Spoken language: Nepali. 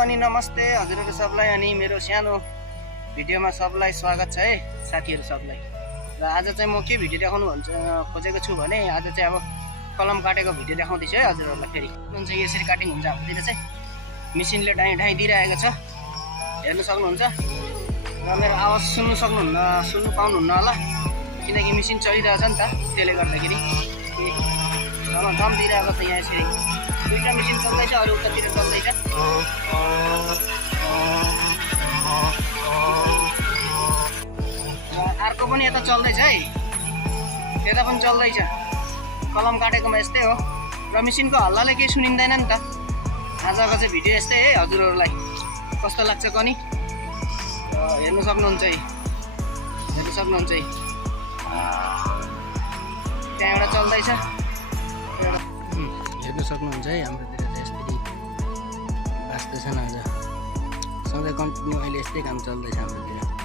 अनि नमस्ते हजुरहरु सबलाई अनि मेरो सानो भिडियोमा सबलाई स्वागत छ है साथीहरु सबलाई। र आज चाहिँ म के भिडियो देखाउनु खोजेको छु भने आज चाहिँ अब कलम काटेको भिडियो देखाउँदैछु है हजुरहरुलाई। फेरि जुन चाहिँ यसरी काटिङ हुन्छ हाम्रोतिर चाहिँ मेसिनले ढाइ ढाइ दिइरहेको छ, हेर्न सक्नुहुन्छ। र मेरो आवाज सुन्नु पाउनुहुन्न होला किनकि मेसिन चलिरहेछ नि त, त्यसले गर्दाखेरि धम दिइरहेको छ। यहाँ यसरी दुईटा मेसिन चल्दैछ, अरू उतातिर चल्दैछ। अर्को पनि यता चल्दैछ है, यता पनि चल्दैछ। कलम काटेकोमा यस्तै हो र मेसिनको हल्लाले केही सुनिँदैन नि त। आजको चाहिँ भिडियो यस्तै है, हजुरहरूलाई कस्तो लाग्छ कनी हेर्नु सक्नुहुन्छ है, त्यहाँ एउटा चल्दैछ, हेर्नु सक्नुहुन्छ है। हाम्रोतिर चाहिँ यसरी बाँच्दैछन्, आज सधैँ कन्टिन्यू अहिले यस्तै काम चल्दैछ हाम्रोतिर।